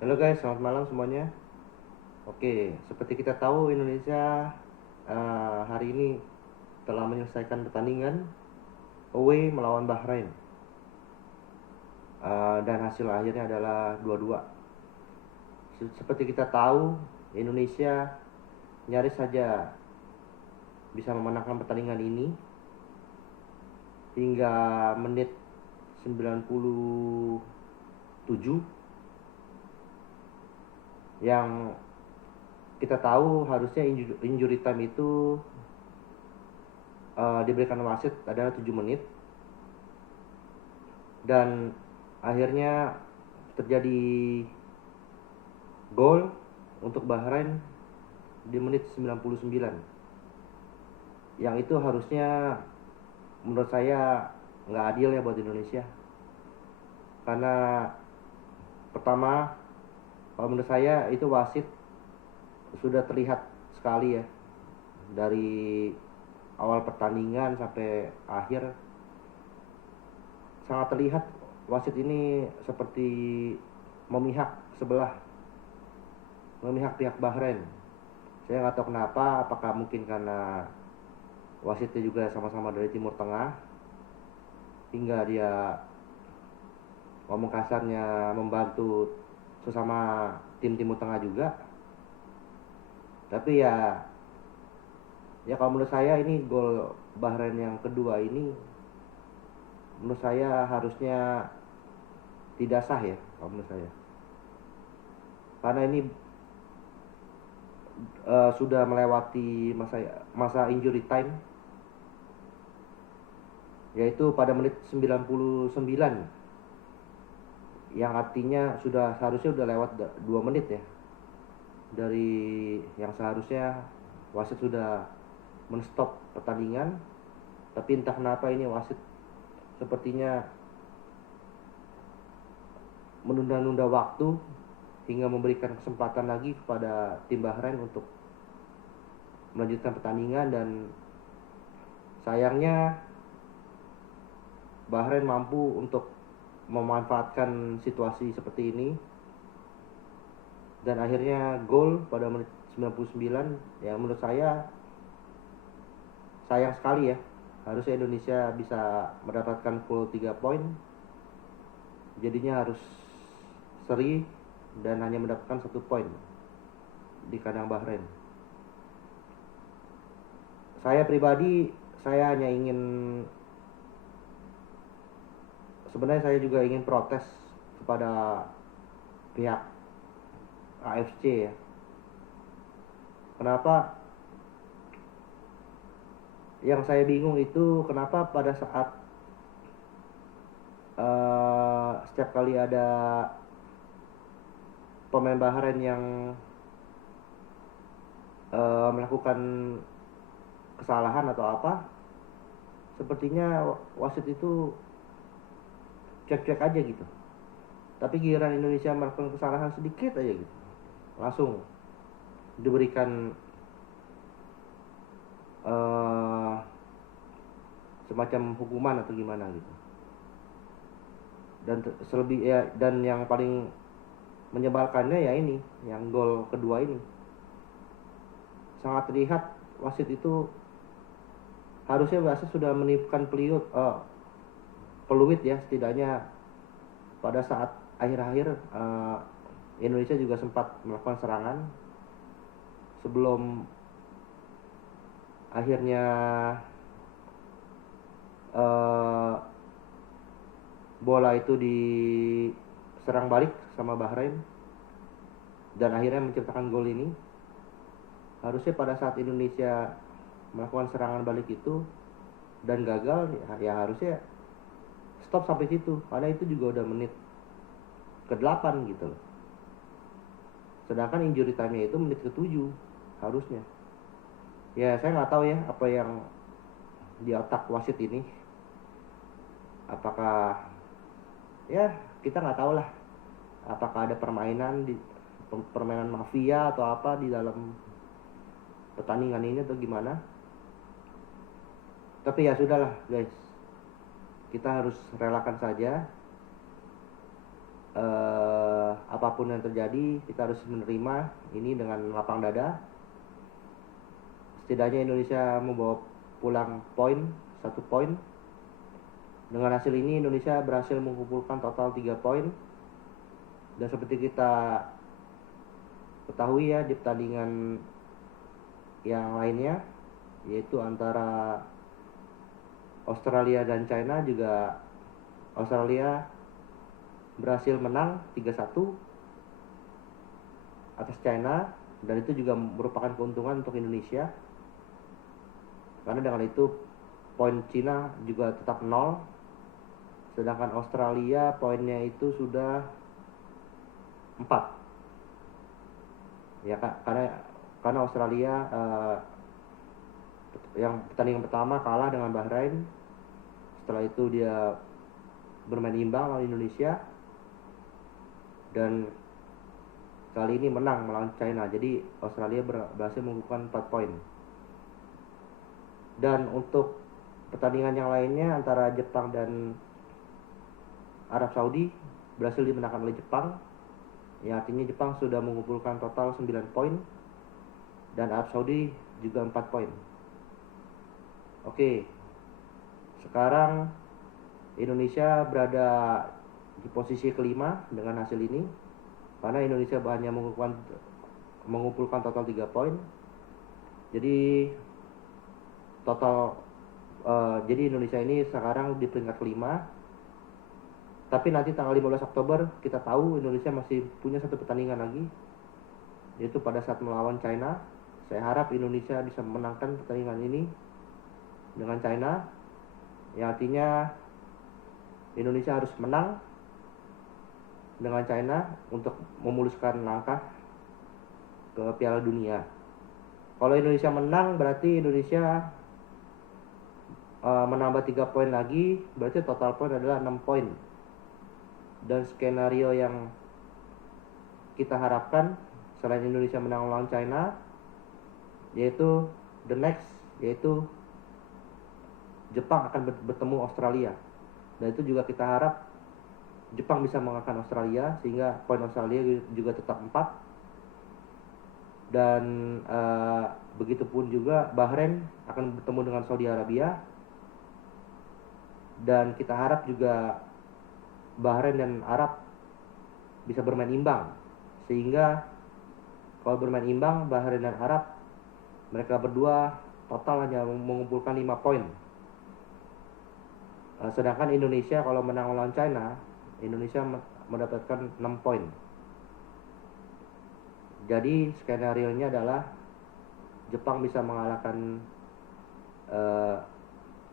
Halo guys, selamat malam semuanya. Oke, seperti kita tahu Indonesia hari ini telah menyelesaikan pertandingan away melawan Bahrain. Dan hasil akhirnya adalah 2-2. Seperti kita tahu, Indonesia nyaris saja bisa memenangkan pertandingan ini hingga menit 97 yang kita tahu harusnya injury time itu diberikan wasit adalah 7 menit, dan akhirnya terjadi gol untuk Bahrain di menit 99, yang itu harusnya menurut saya nggak adil ya buat Indonesia. Karena pertama, kalau menurut saya itu wasit sudah terlihat sekali ya, dari awal pertandingan sampai akhir sangat terlihat wasit ini seperti memihak sebelah, memihak pihak Bahrain. Saya nggak tahu kenapa, apakah mungkin karena wasitnya juga sama-sama dari Timur Tengah, hingga dia ngomong kasarnya membantu sesama tim Timur Tengah juga. Tapi ya kalau menurut saya ini gol Bahrain yang kedua ini menurut saya harusnya tidak sah ya kalau menurut saya. Karena ini sudah melewati masa injury time, yaitu pada menit 99, yang artinya seharusnya sudah lewat 2 menit ya dari yang seharusnya wasit sudah menstop pertandingan. Tapi entah kenapa ini wasit sepertinya menunda-nunda waktu hingga memberikan kesempatan lagi kepada tim Bahrain untuk melanjutkan pertandingan. Dan sayangnya Bahrain mampu untuk memanfaatkan situasi seperti ini, dan akhirnya gol pada menit 99 yang menurut saya sayang sekali ya. Harusnya Indonesia bisa mendapatkan full 3 poin, jadinya harus seri dan hanya mendapatkan 1 poin di kandang Bahrain. Saya pribadi, saya hanya ingin, sebenarnya saya juga ingin protes kepada pihak AFC ya. Kenapa? Yang saya bingung itu kenapa pada saat setiap kali ada pemain Bahrain yang melakukan kesalahan atau apa, sepertinya wasit itu cek-cek aja gitu. Tapi giliran Indonesia melakukan kesalahan sedikit aja gitu, langsung diberikan semacam hukuman atau gimana gitu. Dan yang paling menyebalkannya ya ini, yang gol kedua ini sangat terlihat wasit itu harusnya sudah meniupkan peluit ya, setidaknya pada saat akhir-akhir Indonesia juga sempat melakukan serangan sebelum akhirnya bola itu diserang balik sama Bahrain dan akhirnya menciptakan gol ini. Harusnya pada saat Indonesia melakukan serangan balik itu dan gagal ya harusnya stop sampai situ, karena itu juga udah menit ke-8 gitu loh. Sedangkan injury time-nya itu menit ke-7 harusnya. Ya saya nggak tahu ya apa yang di otak wasit ini. Apakah, ya kita nggak tahu lah, apakah ada permainan mafia atau apa di dalam pertandingan ini atau gimana. Tapi ya sudahlah guys, kita harus relakan saja apa apapun yang terjadi kita harus menerima ini dengan lapang dada. Setidaknya Indonesia membawa pulang satu poin. Dengan hasil ini Indonesia berhasil mengumpulkan total 3 poin. Dan seperti kita ketahui ya, di pertandingan yang lainnya yaitu antara Australia dan China juga Australia berhasil menang 3-1 atas China, dan itu juga merupakan keuntungan untuk Indonesia karena dengan itu poin China juga tetap 0, sedangkan Australia poinnya itu sudah 4 ya Kak, karena Australia yang pertandingan pertama kalah dengan Bahrain, setelah itu dia bermain imbang lawan Indonesia, dan kali ini menang melawan China. Jadi Australia berhasil mengumpulkan 4 poin. Dan untuk pertandingan yang lainnya antara Jepang dan Arab Saudi berhasil dimenangkan oleh Jepang. Ya, artinya Jepang sudah mengumpulkan total 9 poin dan Arab Saudi juga 4 poin. Oke. Sekarang Indonesia berada di posisi kelima dengan hasil ini, karena Indonesia hanya mengumpulkan total 3 poin. Jadi jadi Indonesia ini sekarang di peringkat kelima. Tapi nanti tanggal 15 Oktober kita tahu Indonesia masih punya satu pertandingan lagi, yaitu pada saat melawan China. Saya harap Indonesia bisa memenangkan pertandingan ini dengan China, yang artinya Indonesia harus menang dengan China untuk memuluskan langkah ke Piala Dunia. Kalau Indonesia menang berarti Indonesia menambah 3 poin lagi, berarti total poin adalah 6 poin. Dan skenario yang kita harapkan selain Indonesia menang lawan China, yaitu yaitu Jepang akan bertemu Australia. Dan itu juga kita harap Jepang bisa mengalahkan Australia sehingga poin Australia juga tetap 4. Dan begitupun juga Bahrain akan bertemu dengan Saudi Arabia, dan kita harap juga Bahrain dan Arab bisa bermain imbang, sehingga kalau bermain imbang Bahrain dan Arab, mereka berdua total hanya mengumpulkan 5 poin. Sedangkan Indonesia kalau menang lawan China, Indonesia mendapatkan 6 poin. Jadi skenario-nya adalah Jepang bisa mengalahkan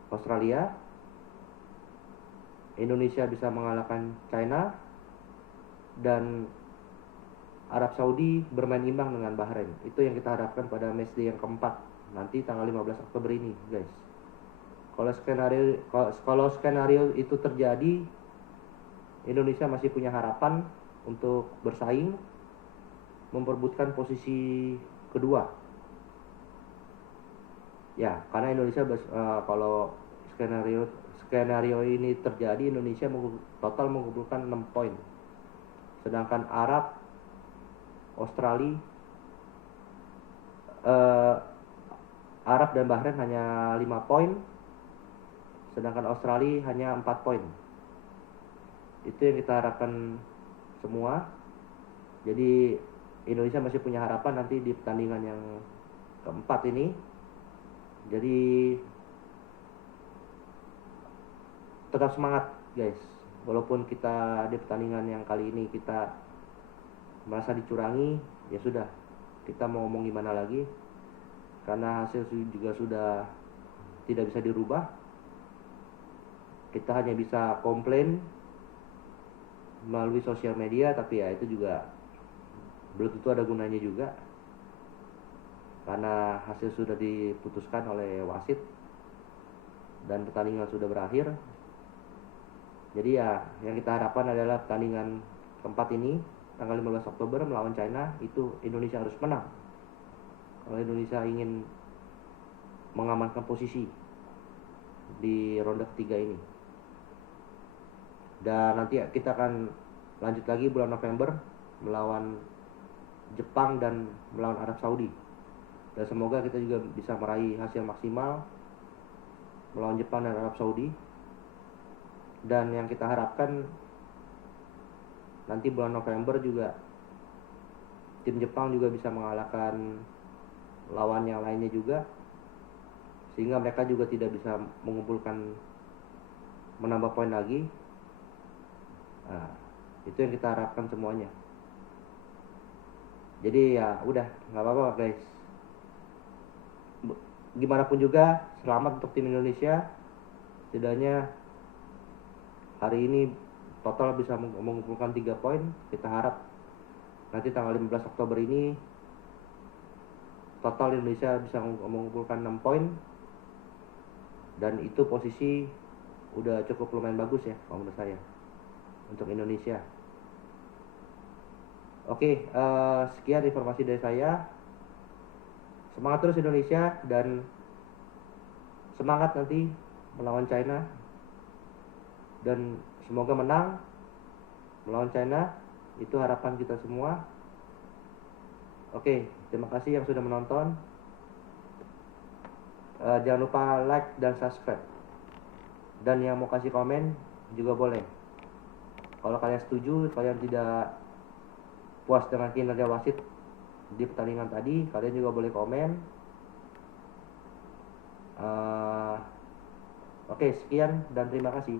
Australia, Indonesia bisa mengalahkan China, dan Arab Saudi bermain imbang dengan Bahrain. Itu yang kita harapkan pada matchday yang keempat nanti tanggal 15 Oktober ini, guys. Kalau skenario itu terjadi, Indonesia masih punya harapan untuk bersaing memperebutkan posisi kedua. Ya, karena Indonesia kalau skenario ini terjadi, Indonesia total mengumpulkan 6 poin. Sedangkan Arab dan Bahrain hanya 5 poin, sedangkan Australia hanya 4 poin. Itu yang kita harapkan semua. Jadi Indonesia masih punya harapan nanti di pertandingan yang keempat ini. Jadi tetap semangat, guys. Walaupun kita di pertandingan yang kali ini kita merasa dicurangi, ya sudah, kita mau ngomong gimana lagi, karena hasil juga sudah tidak bisa dirubah. Kita hanya bisa komplain melalui sosial media, tapi ya itu juga belum tentu ada gunanya juga, karena hasil sudah diputuskan oleh wasit dan pertandingan sudah berakhir. Jadi ya yang kita harapkan adalah pertandingan keempat ini tanggal 15 Oktober melawan China, itu Indonesia harus menang kalau Indonesia ingin mengamankan posisi di ronde ketiga ini. Dan nanti kita akan lanjut lagi bulan November melawan Jepang dan melawan Arab Saudi. Dan semoga kita juga bisa meraih hasil maksimal melawan Jepang dan Arab Saudi. Dan yang kita harapkan nanti bulan November juga tim Jepang juga bisa mengalahkan lawan yang lainnya juga, sehingga mereka juga tidak bisa menambah poin lagi. Nah, itu yang kita harapkan semuanya. Jadi ya udah, nggak apa-apa guys. Gimana pun juga selamat untuk tim Indonesia. Setidaknya hari ini total bisa mengumpulkan 3 poin. Kita harap nanti tanggal 15 Oktober ini total Indonesia bisa mengumpulkan 6 poin. Dan itu posisi udah cukup lumayan bagus ya menurut saya untuk Indonesia. Oke, sekian informasi dari saya. Semangat terus Indonesia dan semangat nanti melawan China. Dan semoga menang melawan China. Itu harapan kita semua. Oke, terima kasih yang sudah menonton. Jangan lupa like dan subscribe. Dan yang mau kasih komen juga boleh. Kalau kalian setuju, kalian tidak puas dengan kinerja wasit di pertandingan tadi, kalian juga boleh komen. Oke, sekian dan terima kasih.